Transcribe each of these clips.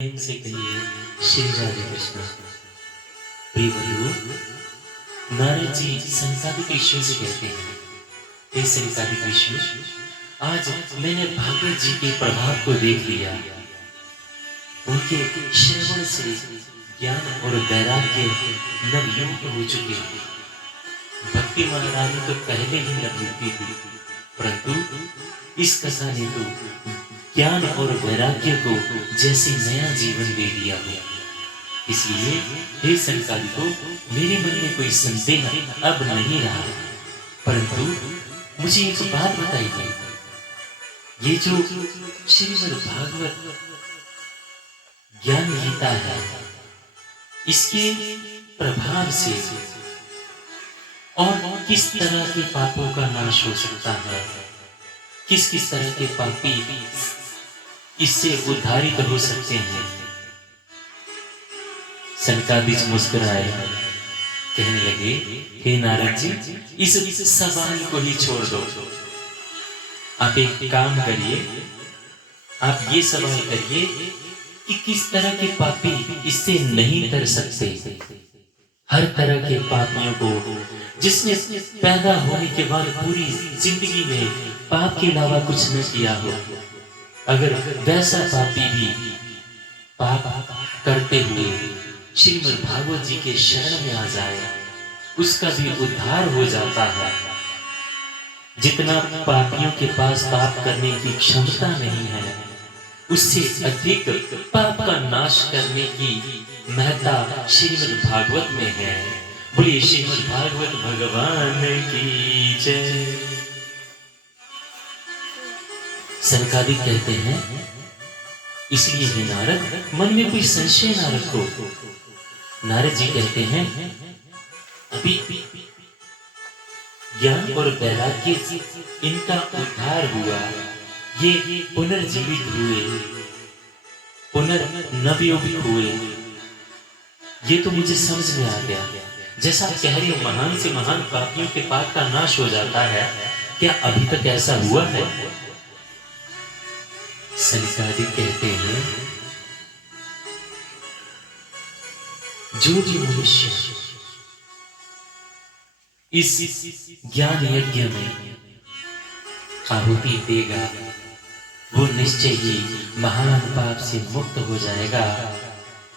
प्रेम से कहिए श्री राधे कृष्ण। प्रिय बंधु, नारद जी संसारिक ऋषियों से कहते हैं, हे संसारिक ऋषियों, आज मैंने भागवत जी के प्रभाव को देख लिया। उनके श्रवण से ज्ञान और वैराग्य नवयुक्त हो चुके हैं। भक्ति महारानी तो पहले ही नवयुक्ति थी, परंतु इस कथा ने तो ज्ञान और वैराग्य को जैसे नया जीवन दे दिया हो। इसलिए हे संसारिकों, मेरे मन में कोई संदेह अब नहीं रहा, परंतु मुझे एक बात बताइए, ये जो श्रीमद् भागवत ज्ञान गीता है, इसके प्रभाव से और किस तरह के पापों का नाश हो सकता है, किस किस तरह के पापी इससे उद्धारित हो सकते हैं। सनकादिक मुस्कुराए, कहने लगे, हे नारद जी, इस सवाल को ही छोड़ दो। आप एक काम करिए, आप ये सवाल करिए कि किस तरह के पापी इससे नहीं कर सकते। हर तरह के पापियों को, जिसने पैदा होने के बाद पूरी जिंदगी में पाप के अलावा कुछ न किया हो, अगर वैसा पापी भी पाप करते हुए श्रीमद् भागवत जी के शरण में आ जाए, उसका भी उद्धार हो जाता है। जितना पापियों के पास पाप करने की क्षमता नहीं है, उससे अधिक पाप का नाश करने की महत्ता श्रीमद् भागवत में है। बोलिए श्रीमद् भागवत भगवान की जय। सनकादिक कहते हैं, इसलिए हे नारद, मन में कोई संशय ना रखो। नारद जी कहते हैं, अभी ज्ञान और वैराग्य इनका उद्धार हुआ, ये पुनर्जीवित हुए, पुनर्नवयुक्त हुए, ये तो मुझे समझ में आ गया। जैसा कह रही हो, महान से महान पापियों के पाप का नाश हो जाता है, क्या अभी तक ऐसा हुआ है? सनकादिक कहते हैं, जो भी मनुष्य इस ज्ञान यज्ञ में आहुति देगा, वो निश्चय ही महान पाप से मुक्त हो जाएगा।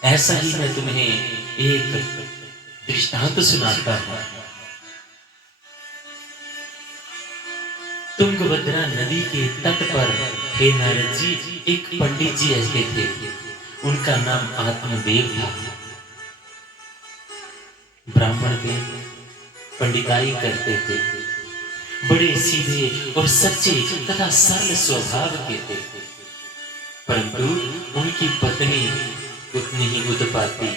ऐसा ही मैं तुम्हें एक दृष्टांत सुनाता हूं। तुंगभद्रा नदी के तट पर, हे नारद जी, एक पंडित जी रहते थे। उनका नाम आत्मदेव था। ब्राह्मण थे, पंडिताई करते थे, बड़े सीधे और सच्चे तथा सरल स्वभाव के थे, परंतु उनकी पत्नी उतनी ही उत्पाती।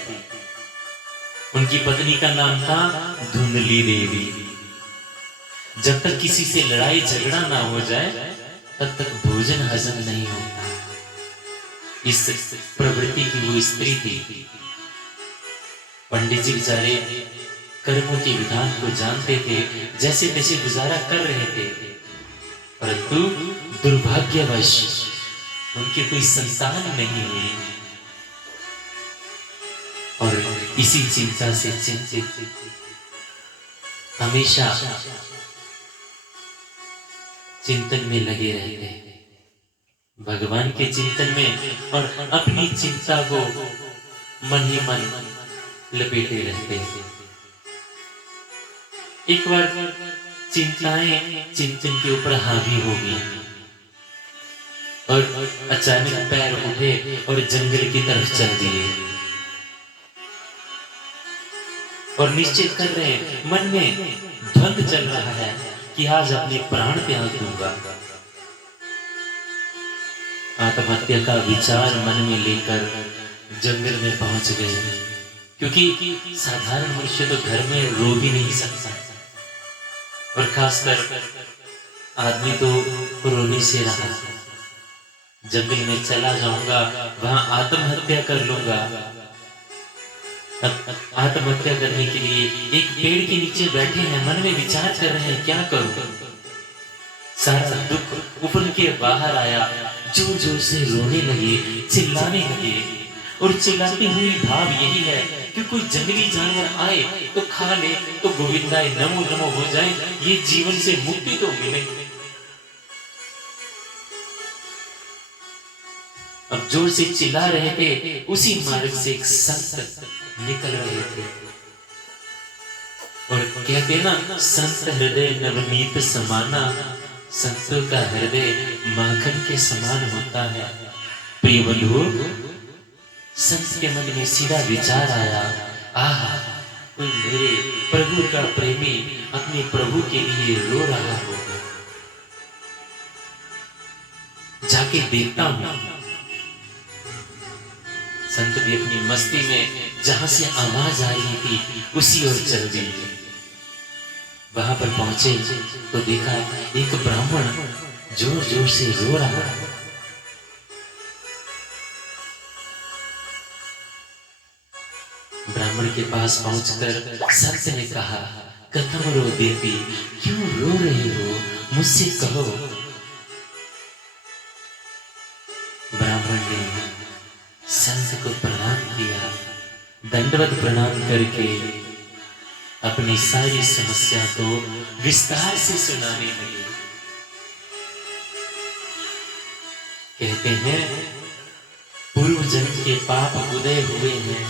उनकी पत्नी का नाम था धुंधली देवी। जब तक किसी से लड़ाई झगड़ा ना हो जाए, तब तक भोजन हजम नहीं होता। इस प्रवृत्ति की वो स्त्री थी। पंडित जी बेचारे कर्मों के विधान को जानते थे, जैसे तैसे गुजारा कर रहे थे, परंतु दुर्भाग्यवश उनके कोई संतान नहीं हुई और इसी चिंता से चिंतित हमेशा चिंतन में लगे रहते, भगवान के चिंतन में, और अपनी चिंता को मन ही मन लपेटे रहते हैं। एक बार चिंताएं चिंतन के ऊपर हावी हो गई और अचानक पैर उठे और जंगल की तरफ चल दिए और निश्चित कर रहे हैं, मन में द्वंद चल रहा है कि आज अपने प्राण त्याग दूंगा। आत्महत्या का विचार मन में लेकर जंगल में पहुंच गए, क्योंकि साधारण मनुष्य तो घर में रो भी नहीं सकता, और खासकर आदमी तो रोने से रहा। जंगल में चला जाऊंगा, वहां आत्महत्या कर लूंगा। आत्महत्या करने के लिए एक पेड़ के नीचे बैठे हैं, मन में विचार कर रहे हैं, क्या करूं। सारा दुख उफल के बाहर आया, जोर जोर से रोने लगे, चिल्लाने लगे, और चिल्लाती हुई भाव यही है कि कोई जंगली जानवर आए तो खा ले, तो गोविंदाय नमो नमो हो जाए, ये जीवन से मुक्ति तो मिले। अब जोर से चिल्ला रहे थे, उसी मार्ग से एक संत निकल रहे थे और कहते ना, संत हृदय नवनीत समाना, संतों का हृदय माखन के समान होता है। प्रिय बंधुओं, संत के मन में सीधा विचार आया, आहा, कोई मेरे प्रभु का प्रेमी अपने प्रभु के लिए रो रहा हो, जाके देखता हूं। संत भी अपनी मस्ती में जहां से आवाज आ रही थी उसी ओर चल दी। वहां पर पहुंचे तो देखा एक ब्राह्मण जोर जोर से रो रहा है। ब्राह्मण के पास पहुंचकर संत ने कहा, कथम रो देवी, क्यों रो रही हो, मुझसे कहो। ब्राह्मण ने संत को प्रणाम किया, दंडवत प्रणाम करके अपनी सारी समस्या को विस्तार से सुनाने लगे। कहते हैं, पूर्व जन्म के पाप उदय हुए हैं,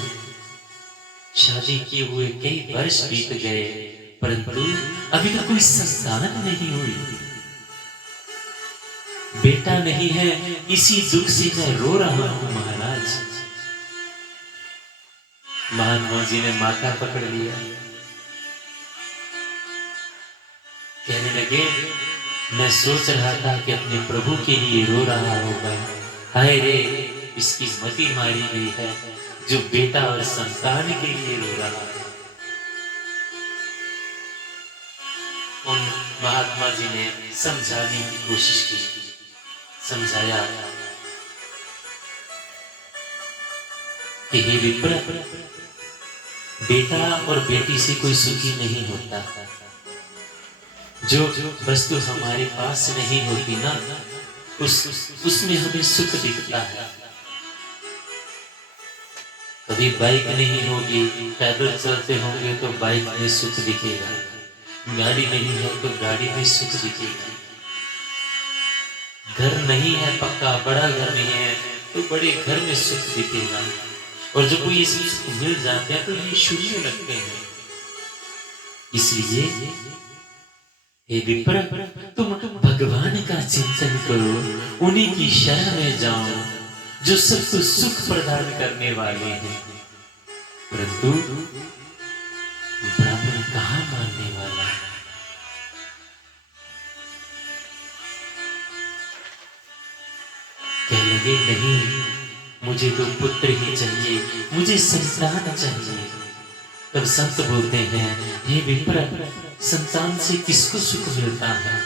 शादी किए हुए कई वर्ष बीत गए, परंतु अभी तक कोई संतान नहीं हुई, बेटा नहीं है, इसी दुख से मैं रो रहा हूं महाराज। महात्मा जी ने माथा पकड़ लिया, कहने लगे, मैं सोच रहा था कि अपने प्रभु के लिए रो रहा होगा, हाय रे, इसकी मति मारी गई है जो बेटा और संतान के लिए रो रहा है। उन महात्मा जी ने समझाने की कोशिश की, समझाया कि हे विप्र, बेटा और बेटी से कोई सुखी नहीं होता, जो वस्तु हमारे पास नहीं होती ना, उसमें हमें सुख दिखता है। कभी बाइक नहीं होगी, पैदल चलते होंगे तो बाइक में सुख दिखेगा, गाड़ी नहीं है तो गाड़ी में सुख दिखेगा, घर नहीं है पक्का, बड़ा घर नहीं है तो बड़े घर में सुख दिखेगा, और जब कोई इस सुख मिल जाते हैं तो ये शून्य लगते हैं। इसलिए हे विप्र, तुम भगवान का चिंतन करो, उन्हीं की शरण में जाओ जो सबको सुख प्रदान करने वाले हैं। परंतु ब्राह्मण कहाँ मानने वाला? कह लगे, नहीं, मुझे तो पुत्र ही चाहिए, मुझे संतान चाहिए। तब संत बोलते हैं, हे विप्र, संतान से किसको सुख मिलता है?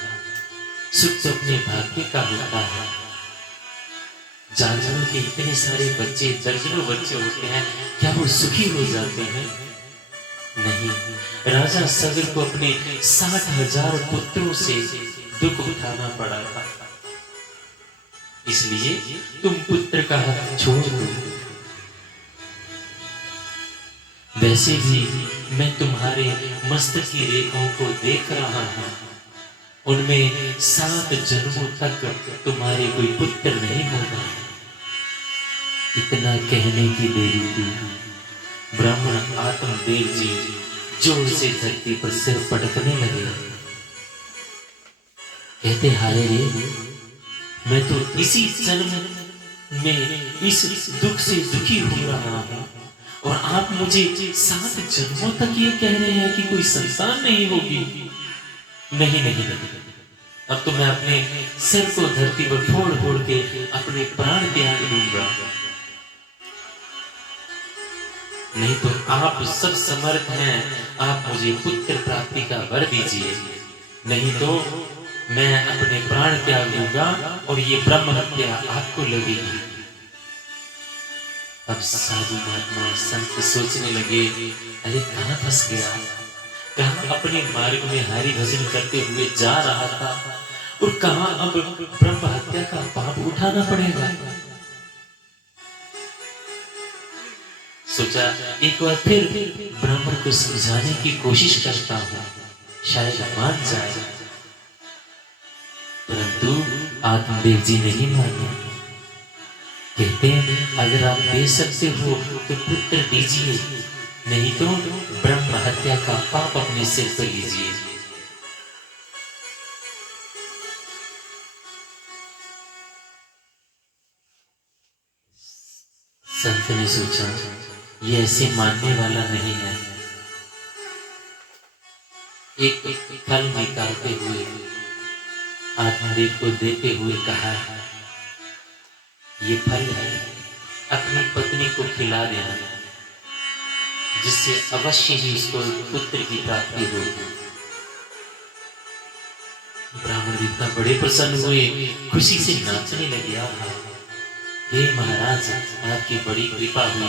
सुख तो अपने भाग्य का होता है। जानवरों के इतने सारे बच्चे, दर्जनों बच्चे होते हैं, क्या वो सुखी हो जाते हैं? नहीं। राजा सगर को अपने 60,000 पुत्रों से दुख उठाना पड़ा था, इसलिए तुम पुत्र का हक छोड़ दो। वैसे भी मैं तुम्हारे मस्तक की रेखाओं को देख रहा हूं, उनमें 7 जन्मों तक तुम्हारे कोई पुत्र नहीं होगा। इतना कहने की देरी थी, ब्राह्मण आत्मदेव जी जोर से धरती पर सिर पटकने लगे। कहते, हाय रे, मैं तो इसी जन्म में इस दुख से दुखी हो रहा हूं, और आप मुझे 7 जन्मों तक ये कह रहे हैं कि कोई संतान नहीं होगी। नहीं नहीं नहीं, अब तो मैं अपने सिर को धरती पर फोड़ फोड़ के अपने प्राण त्याग दूंगा। नहीं तो आप सब समर्थ हैं, आप मुझे पुत्र प्राप्ति का वर दीजिए, नहीं तो मैं अपने प्राण त्याग दूंगा और ये ब्रह्म हत्या आपको लगेगी। अब साधु महात्मा संत सोचने लगे, अरे कहाँ फंस गया, कहाँ अपने मार्ग में हरि भजन करते हुए जा रहा था, और कहाँ अब ब्रह्म हत्या का पाप उठाना पड़ेगा। सोचा एक बार फिर ब्राह्मण को समझाने की कोशिश करता हूं, शायद मान जाए। परंतु आत्मदेव जी नहीं माने। कहते हैं अगर आप दे सकते हो तो पुत्र दीजिए, नहीं तो ब्रह्म हत्या का पाप अपने सिर पर लीजिए। संत ने सोचा ये ऐसे मानने वाला नहीं है। एक फल निकालते हुए आत्मदेव को देते हुए कहा, ये फल है, अपनी पत्नी को खिला देना, जिससे अवश्य ही उसको पुत्र की प्राप्ति होगी। ब्राह्मण देवता बड़े प्रसन्न हुए, खुशी से नाचने लगे। हे महाराज, आपकी बड़ी कृपा हुई।